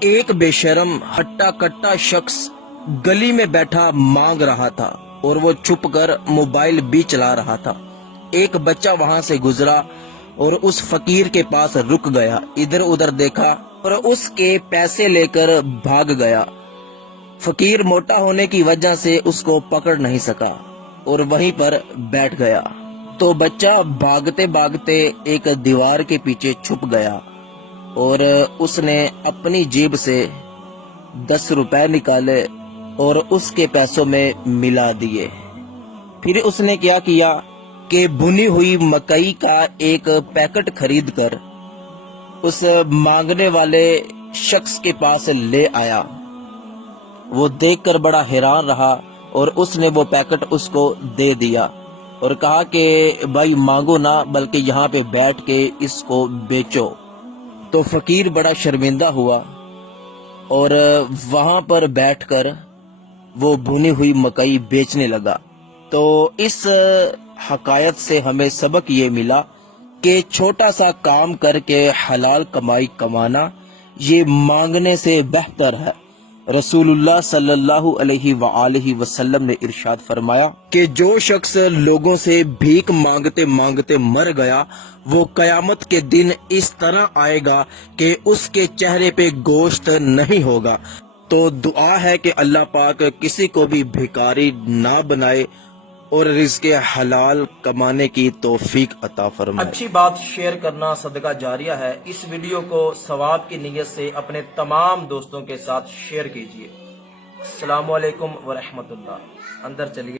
ایک بےشرم ہٹا کٹا شخص گلی میں بیٹھا مانگ رہا تھا اور وہ چھپ کر موبائل بھی چلا رہا تھا۔ ایک بچہ وہاں سے گزرا اور اس فقیر کے پاس رک گیا، ادھر ادھر دیکھا اور اس کے پیسے لے کر بھاگ گیا۔ فقیر موٹا ہونے کی وجہ سے اس کو پکڑ نہیں سکا اور وہیں پر بیٹھ گیا۔ تو بچہ بھاگتے بھاگتے ایک دیوار کے پیچھے چھپ گیا اور اس نے اپنی جیب سے 10 روپے نکالے اور اس کے پیسوں میں ملا دیے۔ پھر اس نے کیا کیا کہ بھنی ہوئی مکئی کا ایک پیکٹ خرید کر اس مانگنے والے شخص کے پاس لے آیا۔ وہ دیکھ کر بڑا حیران رہا اور اس نے وہ پیکٹ اس کو دے دیا اور کہا کہ بھائی مانگو نہ بلکہ یہاں پہ بیٹھ کے اس کو بیچو۔ تو فقیر بڑا شرمندہ ہوا اور وہاں پر بیٹھ کر وہ بھنی ہوئی مکئی بیچنے لگا۔ تو اس حکایت سے ہمیں سبق یہ ملا کہ چھوٹا سا کام کر کے حلال کمائی کمانا یہ مانگنے سے بہتر ہے۔ رسول اللہ صلی اللہ علیہ وآلہ وسلم نے ارشاد فرمایا کہ جو شخص لوگوں سے بھیک مانگتے مانگتے مر گیا وہ قیامت کے دن اس طرح آئے گا کہ اس کے چہرے پہ گوشت نہیں ہوگا۔ تو دعا ہے کہ اللہ پاک کسی کو بھی بھکاری نہ بنائے اور رزق حلال کمانے کی توفیق عطا فرمائے۔ اچھی بات شیئر کرنا صدقہ جاریہ ہے۔ اس ویڈیو کو ثواب کی نیت سے اپنے تمام دوستوں کے ساتھ شیئر کیجیے۔ السلام علیکم ورحمۃ اللہ۔ اندر چلیے۔